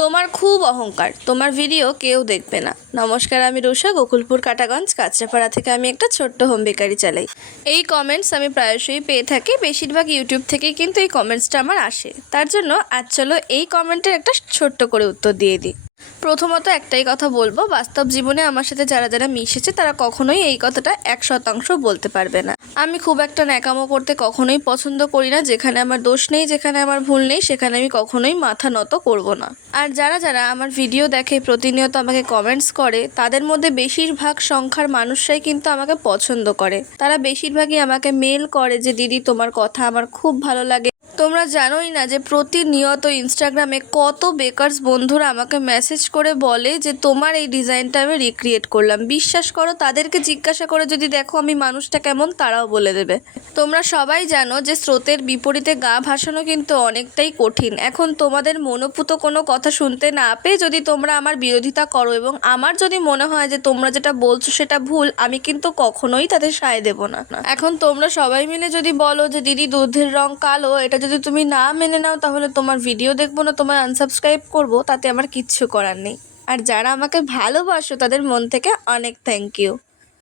তোমার খুব অহংকার, তোমার ভিডিও কেউ দেখবে না। নমস্কার, আমি রুষা, গোকুলপুর কাটাগঞ্জ কাঁচরাপাড়া থেকে আমি একটা ছোট্ট হোম বেকারি চালাই। এই কমেন্টস আমি প্রায়শই পেয়ে থাকি, বেশিরভাগ ইউটিউব থেকেই কিন্তু এই কমেন্টসটা আমার আসে। তার জন্য আজ চলো এই কমেন্টের একটা ছোট্ট করে উত্তর দিয়ে দিই। প্রথমত একটাই কথা বলবো, বাস্তব জীবনে আমার সাথে যারা যারা মিশেছে তারা কখনোই এই কথাটা 100% বলতে পারবে না। আমি খুব একটা ন্যাকামো করতে কখনোই পছন্দ করি না। যেখানে আমার দোষ নেই, যেখানে আমার ভুল নেই, সেখানে আমি কখনোই মাথা নত করব না। আর যারা যারা আমার ভিডিও দেখে, প্রতিনিয়ত আমাকে কমেন্টস করে, তাদের মধ্যে বেশিরভাগ সংখ্যার মানুষরাই কিন্তু আমাকে পছন্দ করে। তারা বেশিরভাগই আমাকে মেল করে যে দিদি তোমার কথা আমার খুব ভালো লাগে। তোমরা জানোই না যে প্রতিনিয়ত ইনস্টাগ্রামে কত বেকারস বন্ধুরা আমাকে মেসেজ করে বলে যে তোমার এই ডিজাইনটা আমি রিক্রিয়েট করলাম। বিশ্বাস করো, তাদেরকে জিজ্ঞাসা করে যদি দেখো আমি মানুষটা কেমন, তারাও বলে দেবে। তোমরা সবাই জানো যে স্রোতের বিপরীতে গা ভাসানো কিন্তু অনেকটাই কঠিন। এখন তোমাদের মনোপুত কোনো কথা শুনতে না পেয়ে যদি তোমরা আমার বিরোধিতা করো এবং আমার যদি মনে হয় যে তোমরা যেটা বলছো সেটা ভুল, আমি কিন্তু কখনোই তাদের সায় দেব না। এখন তোমরা সবাই মিলে যদি বলো যে দিদি দুধের রং কালো, এটা যদি তুমি না মেনে নাও তাহলে তোমার ভিডিও দেখবো না, তোমার আনসাবস্ক্রাইব করবো, তাতে আমার কিচ্ছু করার নেই। আর যারা আমাকে ভালোবাসো তাদের মন থেকে অনেক থ্যাংক ইউ।